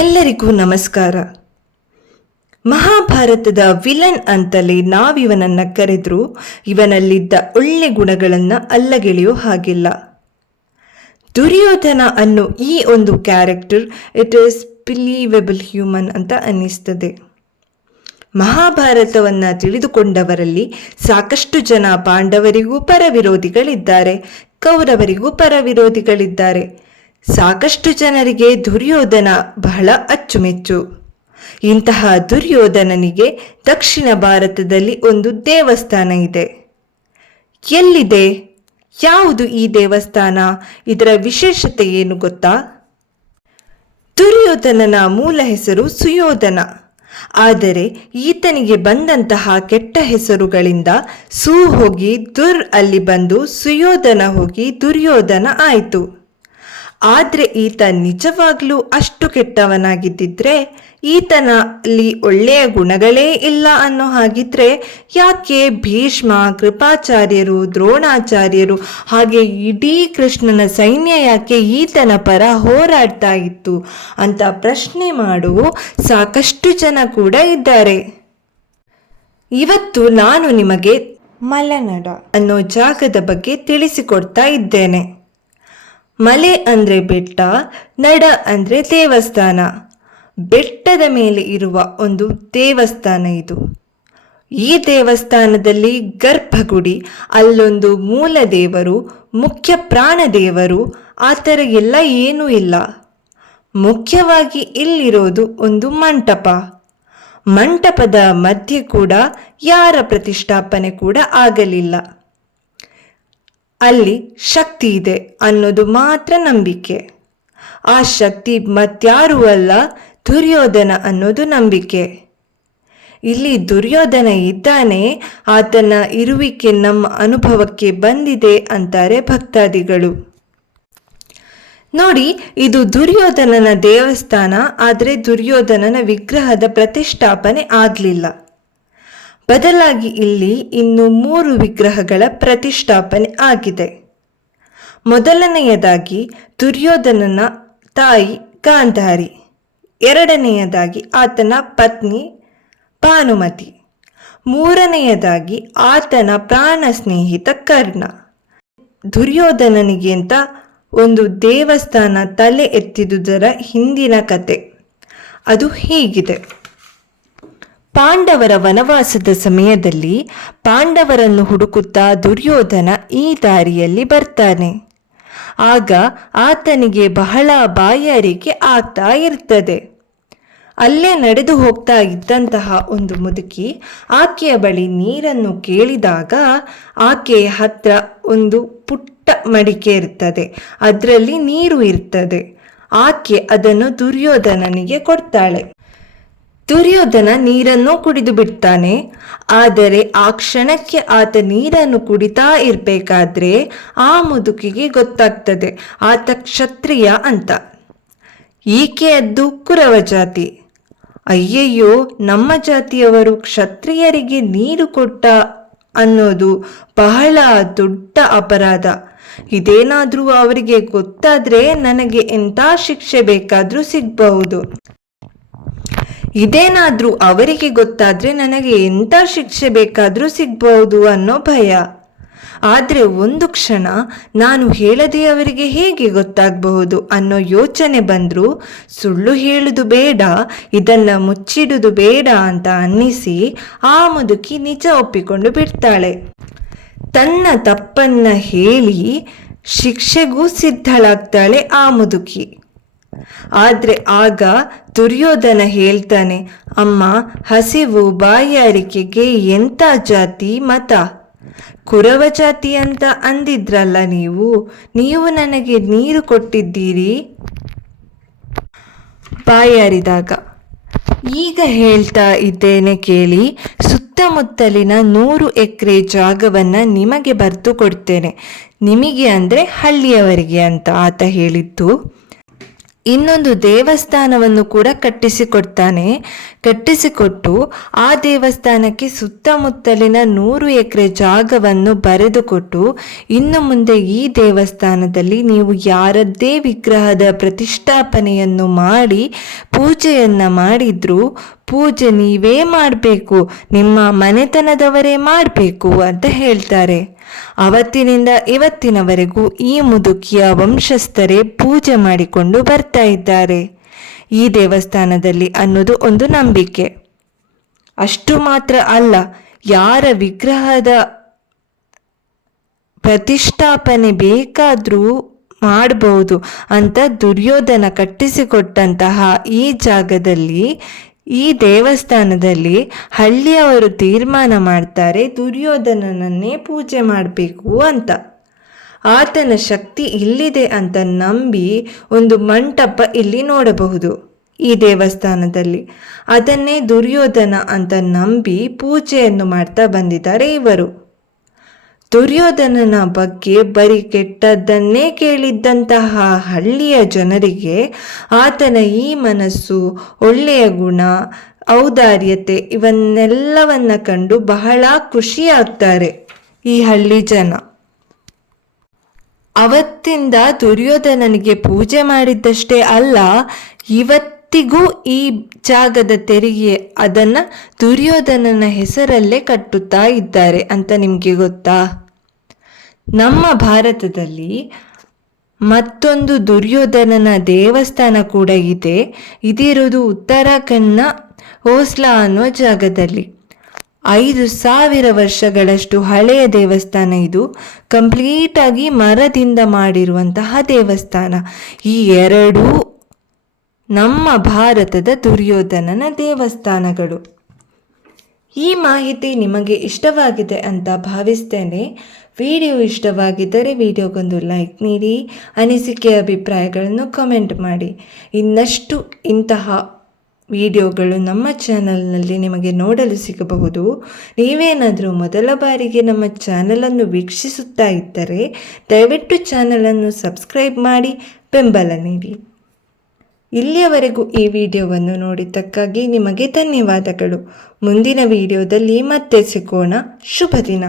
ಎಲ್ಲರಿಗೂ ನಮಸ್ಕಾರ. ಮಹಾಭಾರತದ ವಿಲನ್ ಅಂತಲೇ ನಾವಿವನನ್ನ ಕರೆದ್ರು ಇವನಲ್ಲಿದ್ದ ಒಳ್ಳೆ ಗುಣಗಳನ್ನು ಅಲ್ಲಗೆಳೆಯೋ ಹಾಗಿಲ್ಲ. ದುರ್ಯೋಧನ ಅನ್ನೋ ಈ ಒಂದು ಕ್ಯಾರೆಕ್ಟರ್ ಇಟ್ ಈಸ್ ಬಿಲೀವೆಬಲ್ ಹ್ಯೂಮನ್ ಅಂತ ಅನ್ನಿಸ್ತದೆ. ಮಹಾಭಾರತವನ್ನು ತಿಳಿದುಕೊಂಡವರಲ್ಲಿ ಸಾಕಷ್ಟು ಜನ ಪಾಂಡವರಿಗೂ ಪರವಿರೋಧಿಗಳಿದ್ದಾರೆ, ಕೌರವರಿಗೂ ಪರವಿರೋಧಿಗಳಿದ್ದಾರೆ. ಸಾಕಷ್ಟು ಜನರಿಗೆ ದುರ್ಯೋಧನ ಬಹಳ ಅಚ್ಚುಮೆಚ್ಚು. ಇಂತಹ ದುರ್ಯೋಧನನಿಗೆ ದಕ್ಷಿಣ ಭಾರತದಲ್ಲಿ ಒಂದು ದೇವಸ್ಥಾನ ಇದೆ. ಎಲ್ಲಿದೆ? ಯಾವುದು ಈ ದೇವಸ್ಥಾನ? ಇದರ ವಿಶೇಷತೆ ಏನು ಗೊತ್ತಾ? ದುರ್ಯೋಧನನ ಮೂಲ ಹೆಸರು ಸುಯೋಧನ. ಆದರೆ ಈತನಿಗೆ ಬಂದಂತಹ ಕೆಟ್ಟ ಹೆಸರುಗಳಿಂದ ಸು ಹೋಗಿ ದುರ್ ಅಲ್ಲಿ ಬಂದು ಸುಯೋಧನ ಹೋಗಿ ದುರ್ಯೋಧನ ಆಯಿತು. ಆದರೆ ಈತ ನಿಜವಾಗ್ಲೂ ಅಷ್ಟು ಕೆಟ್ಟವನಾಗಿದ್ದಿದ್ರೆ, ಈತನಲ್ಲಿ ಒಳ್ಳೆಯ ಗುಣಗಳೇ ಇಲ್ಲ ಅನ್ನೋ ಹಾಗಿದ್ರೆ ಯಾಕೆ ಭೀಷ್ಮ, ಕೃಪಾಚಾರ್ಯರು, ದ್ರೋಣಾಚಾರ್ಯರು ಹಾಗೆ ಇಡೀ ಕೃಷ್ಣನ ಸೈನ್ಯ ಯಾಕೆ ಈತನ ಪರ ಹೋರಾಡ್ತಾ ಇತ್ತು ಅಂತ ಪ್ರಶ್ನೆ ಮಾಡುವ ಸಾಕಷ್ಟು ಜನ ಕೂಡ ಇದ್ದಾರೆ. ಇವತ್ತು ನಾನು ನಿಮಗೆ ಮಲೆನಾಡ ಅನ್ನೋ ಜಾಗದ ಬಗ್ಗೆ ತಿಳಿಸಿಕೊಡ್ತಾ ಇದ್ದೇನೆ. ಮಲೆ ಅಂದರೆ ಬೆಟ್ಟ, ನಡ ಅಂದರೆ ದೇವಸ್ಥಾನ. ಬೆಟ್ಟದ ಮೇಲೆ ಇರುವ ಒಂದು ದೇವಸ್ಥಾನ ಇದು. ಈ ದೇವಸ್ಥಾನದಲ್ಲಿ ಗರ್ಭಗುಡಿ, ಅಲ್ಲೊಂದು ಮೂಲ ದೇವರು, ಮುಖ್ಯ ಪ್ರಾಣ ದೇವರು, ಆ ಥರ ಎಲ್ಲ ಏನೂ ಇಲ್ಲ. ಮುಖ್ಯವಾಗಿ ಇಲ್ಲಿರೋದು ಒಂದು ಮಂಟಪ. ಮಂಟಪದ ಮಧ್ಯೆ ಕೂಡ ಯಾರ ಪ್ರತಿಷ್ಠಾಪನೆ ಕೂಡ ಆಗಲಿಲ್ಲ. ಅಲ್ಲಿ ಶಕ್ತಿ ಇದೆ ಅನ್ನೋದು ಮಾತ್ರ ನಂಬಿಕೆ. ಆ ಶಕ್ತಿ ಮತ್ಯಾರೂ ಅಲ್ಲ, ದುರ್ಯೋಧನ ಅನ್ನೋದು ನಂಬಿಕೆ. ಇಲ್ಲಿ ದುರ್ಯೋಧನ ಇದ್ದಾನೆ, ಆತನ ಇರುವಿಕೆ ನಮ್ಮ ಅನುಭವಕ್ಕೆ ಬಂದಿದೆ ಅಂತಾರೆ ಭಕ್ತಾದಿಗಳು. ನೋಡಿ, ಇದು ದುರ್ಯೋಧನನ ದೇವಸ್ಥಾನ. ಆದರೆ ದುರ್ಯೋಧನನ ವಿಗ್ರಹದ ಪ್ರತಿಷ್ಠಾಪನೆ ಆಗಲಿಲ್ಲ. ಬದಲಾಗಿ ಇಲ್ಲಿ ಇನ್ನು 3 ವಿಗ್ರಹಗಳ ಪ್ರತಿಷ್ಠಾಪನೆ ಆಗಿದೆ. ಮೊದಲನೆಯದಾಗಿ ದುರ್ಯೋಧನನ ತಾಯಿ ಗಾಂಧಾರಿ, ಎರಡನೆಯದಾಗಿ ಆತನ ಪತ್ನಿ ಭಾನುಮತಿ, ಮೂರನೆಯದಾಗಿ ಆತನ ಪ್ರಾಣ ಸ್ನೇಹಿತ ಕರ್ಣ. ದುರ್ಯೋಧನನಿಗೆ ಅಂತ ಒಂದು ದೇವಸ್ಥಾನ ತಲೆ ಎತ್ತಿದುದರ ಹಿಂದಿನ ಕತೆ ಅದು ಹೀಗಿದೆ. ಪಾಂಡವರ ವನವಾಸದ ಸಮಯದಲ್ಲಿ ಪಾಂಡವರನ್ನು ಹುಡುಕುತ್ತಾ ದುರ್ಯೋಧನ ಈ ದಾರಿಯಲ್ಲಿ ಬರ್ತಾನೆ. ಆಗ ಆತನಿಗೆ ಬಹಳ ಬಾಯಾರಿಕೆ ಆಗ್ತಾ ಇರ್ತದೆ. ಅಲ್ಲೇ ನಡೆದು ಹೋಗ್ತಾ ಇದ್ದಂತಹ ಒಂದು ಮುದುಕಿ ಆಕೆಯ ಬಳಿ ನೀರನ್ನು ಕೇಳಿದಾಗ ಆಕೆಯ ಹತ್ರ ಒಂದು ಪುಟ್ಟ ಮಡಿಕೆ ಇರ್ತದೆ, ಅದರಲ್ಲಿ ನೀರು ಇರ್ತದೆ. ಆಕೆ ಅದನ್ನು ದುರ್ಯೋಧನನಿಗೆ ಕೊಡ್ತಾಳೆ. ದುರ್ಯೋಧನ ನೀರನ್ನು ಕುಡಿದು ಬಿಡ್ತಾನೆ. ಆದರೆ ಆ ಕ್ಷಣಕ್ಕೆ ಆತ ನೀರನ್ನು ಕುಡಿತಾ ಇರಬೇಕಾದ್ರೆ ಆ ಮುದುಕಿಗೆ ಗೊತ್ತಾಗ್ತದೆ ಆತ ಕ್ಷತ್ರಿಯ ಅಂತ. ಈಕೆಯದ್ದು ಕುರವ ಜಾತಿ. ಅಯ್ಯಯ್ಯೋ, ನಮ್ಮ ಜಾತಿಯವರು ಕ್ಷತ್ರಿಯರಿಗೆ ನೀರು ಕೊಟ್ಟ ಅನ್ನೋದು ಬಹಳ ದೊಡ್ಡ ಅಪರಾಧ. ಇದೇನಾದ್ರೂ ಅವರಿಗೆ ಗೊತ್ತಾದ್ರೆ ನನಗೆ ಎಂಥ ಶಿಕ್ಷೆ ಬೇಕಾದ್ರೂ ಸಿಗಬಹುದು. ಇದೇನಾದ್ರೂ ಅವರಿಗೆ ಗೊತ್ತಾದ್ರೆ ನನಗೆ ಎಂಥ ಶಿಕ್ಷೆ ಬೇಕಾದ್ರೂ ಸಿಗಬಹುದು ಅನ್ನೋ ಭಯ. ಆದರೆ ಒಂದು ಕ್ಷಣ ನಾನು ಹೇಳದೆ ಅವರಿಗೆ ಹೇಗೆ ಗೊತ್ತಾಗಬಹುದು ಅನ್ನೋ ಯೋಚನೆ ಬಂದರೂ ಸುಳ್ಳು ಹೇಳುದು ಬೇಡ, ಇದನ್ನು ಮುಚ್ಚಿಡುವುದು ಬೇಡ ಅಂತ ಅನ್ನಿಸಿ ಆ ಮುದುಕಿ ನಿಜ ಒಪ್ಪಿಕೊಂಡು ಬಿಡ್ತಾಳೆ. ತನ್ನ ತಪ್ಪನ್ನ ಹೇಳಿ ಶಿಕ್ಷೆಗೂ ಸಿದ್ಧಳಾಗ್ತಾಳೆ ಆ ಮುದುಕಿ. ಆದರೆ ಆಗ ದುರ್ಯೋಧನ ಹೇಳ್ತಾನೆ, ಅಮ್ಮ, ಹಸಿವು ಬಾಯಾರಿಕೆಗೆ ಎಂಥ ಜಾತಿ ಮತ? ಕುರವ ಜಾತಿ ಅಂತ ಅಂದಿದ್ರಲ್ಲ ನೀವು ನನಗೆ ನೀರು ಕೊಟ್ಟಿದ್ದೀರಿ ಬಾಯಾರಿದಾಗ. ಈಗ ಹೇಳ್ತಾ ಇದ್ದೇನೆ ಕೇಳಿ, ಸುತ್ತಮುತ್ತಲಿನ 100 ಎಕರೆ ಜಾಗವನ್ನು ನಿಮಗೆ ಬರೆದು ಕೊಡ್ತೇನೆ. ನಿಮಗೆ ಅಂದರೆ ಹಳ್ಳಿಯವರಿಗೆ ಅಂತ ಆತ ಹೇಳಿದ್ದು. ಇನ್ನೊಂದು ದೇವಸ್ಥಾನವನ್ನು ಕೂಡ ಕಟ್ಟಿಸಿಕೊಡ್ತಾನೆ. ಕಟ್ಟಿಸಿಕೊಟ್ಟು ಆ ದೇವಸ್ಥಾನಕ್ಕೆ ಸುತ್ತಮುತ್ತಲಿನ 100 ಎಕರೆ ಜಾಗವನ್ನು ಬರೆದುಕೊಟ್ಟು, ಇನ್ನು ಮುಂದೆ ಈ ದೇವಸ್ಥಾನದಲ್ಲಿ ನೀವು ಯಾರದ್ದೇ ವಿಗ್ರಹದ ಪ್ರತಿಷ್ಠಾಪನೆಯನ್ನು ಮಾಡಿ ಪೂಜೆಯನ್ನು ಮಾಡಿದ್ರೂ ಪೂಜೆ ನೀವೇ ಮಾಡಬೇಕು, ನಿಮ್ಮ ಮನೆತನದವರೇ ಮಾಡಬೇಕು ಅಂತ ಹೇಳ್ತಾರೆ. ಅವತ್ತಿನಿಂದ ಇವತ್ತಿನವರೆಗೂ ಈ ಮುದುಕಿಯ ವಂಶಸ್ಥರೇ ಪೂಜೆ ಮಾಡಿಕೊಂಡು ಬರ್ತಾ ಇದ್ದಾರೆ ಈ ದೇವಸ್ಥಾನದಲ್ಲಿ ಅನ್ನೋದು ಒಂದು ನಂಬಿಕೆ. ಅಷ್ಟು ಮಾತ್ರ ಅಲ್ಲ, ಯಾರ ವಿಗ್ರಹದ ಪ್ರತಿಷ್ಠಾಪನೆ ಬೇಕಾದರೂ ಮಾಡಬಹುದು ಅಂತ ದುರ್ಯೋಧನ ಕಟ್ಟಿಸಿಕೊಟ್ಟಂತಹ ಈ ಜಾಗದಲ್ಲಿ, ಈ ದೇವಸ್ಥಾನದಲ್ಲಿ ಹಳ್ಳಿಯವರು ತೀರ್ಮಾನ ಮಾಡ್ತಾರೆ ದುರ್ಯೋಧನನನ್ನೇ ಪೂಜೆ ಮಾಡಬೇಕು ಅಂತ. ಆತನ ಶಕ್ತಿ ಇಲ್ಲಿದೆ ಅಂತ ನಂಬಿ ಒಂದು ಮಂಟಪ ಇಲ್ಲಿ ನೋಡಬಹುದು ಈ ದೇವಸ್ಥಾನದಲ್ಲಿ. ಅದನ್ನೇ ದುರ್ಯೋಧನ ಅಂತ ನಂಬಿ ಪೂಜೆಯನ್ನು ಮಾಡ್ತಾ ಬಂದಿದ್ದಾರೆ ಇವರು. ದುರ್ಯೋಧನನ ಬಗ್ಗೆ ಬರೀ ಕೆಟ್ಟದ್ದನ್ನೇ ಕೇಳಿದ್ದಂತಹ ಹಳ್ಳಿಯ ಜನರಿಗೆ ಆತನ ಈ ಮನಸ್ಸು, ಒಳ್ಳೆಯ ಗುಣ, ಔದಾರ್ಯತೆ ಇವನ್ನೆಲ್ಲವನ್ನ ಕಂಡು ಬಹಳ ಖುಷಿಯಾಗ್ತಾರೆ ಈ ಹಳ್ಳಿ ಜನ. ಅವತ್ತಿಂದ ದುರ್ಯೋಧನನಿಗೆ ಪೂಜೆ ಮಾಡಿದ್ದಷ್ಟೇ ಅಲ್ಲ, ಇವತ್ತಿಗೂ ಈ ಜಾಗದ ತೆರಿಗೆ ಅದನ್ನು ದುರ್ಯೋಧನನ ಹೆಸರಲ್ಲೇ ಕಟ್ಟುತ್ತಾ ಇದ್ದಾರೆ ಅಂತ ನಿಮಗೆ ಗೊತ್ತಾ? ನಮ್ಮ ಭಾರತದಲ್ಲಿ ಮತ್ತೊಂದು ದುರ್ಯೋಧನನ ದೇವಸ್ಥಾನ ಕೂಡ ಇದೆ. ಇದಿರುವುದು ಉತ್ತರಾಖಂಡ್ನ ಓಸ್ಲಾ ಅನ್ನೋ ಜಾಗದಲ್ಲಿ. 5000 ವರ್ಷಗಳಷ್ಟು ಹಳೆಯ ದೇವಸ್ಥಾನ ಇದು. ಕಂಪ್ಲೀಟಾಗಿ ಮರದಿಂದ ಮಾಡಿರುವಂತಹ ದೇವಸ್ಥಾನ. ಈ ಎರಡೂ ನಮ್ಮ ಭಾರತದ ದುರ್ಯೋಧನನ ದೇವಸ್ಥಾನಗಳು. ಈ ಮಾಹಿತಿ ನಿಮಗೆ ಇಷ್ಟವಾಗಿದೆ ಅಂತ ಭಾವಿಸ್ತೇನೆ. ವಿಡಿಯೋ ಇಷ್ಟವಾಗಿದ್ದರೆ ವಿಡಿಯೋಗೊಂದು ಲೈಕ್ ನೀಡಿ, ಅನಿಸಿಕೆ ಅಭಿಪ್ರಾಯಗಳನ್ನು ಕಮೆಂಟ್ ಮಾಡಿ. ಇನ್ನಷ್ಟು ಇಂತಹ ವಿಡಿಯೋಗಳು ನಮ್ಮ ಚಾನಲ್ನಲ್ಲಿ ನಿಮಗೆ ನೋಡಲು ಸಿಗಬಹುದು. ನೀವೇನಾದರೂ ಮೊದಲ ಬಾರಿಗೆ ನಮ್ಮ ಚಾನಲನ್ನು ವೀಕ್ಷಿಸುತ್ತಾ ಇದ್ದರೆ ದಯವಿಟ್ಟು ಚಾನಲನ್ನು ಸಬ್ಸ್ಕ್ರೈಬ್ ಮಾಡಿ ಬೆಂಬಲ ನೀಡಿ. ಇಲ್ಲಿಯವರೆಗೂ ಈ ವಿಡಿಯೋವನ್ನು ನೋಡಿದ್ದಕ್ಕಾಗಿ ನಿಮಗೆ ಧನ್ಯವಾದಗಳು. ಮುಂದಿನ ವಿಡಿಯೋದಲ್ಲಿ ಮತ್ತೆ ಸಿಗೋಣ. ಶುಭ ದಿನ.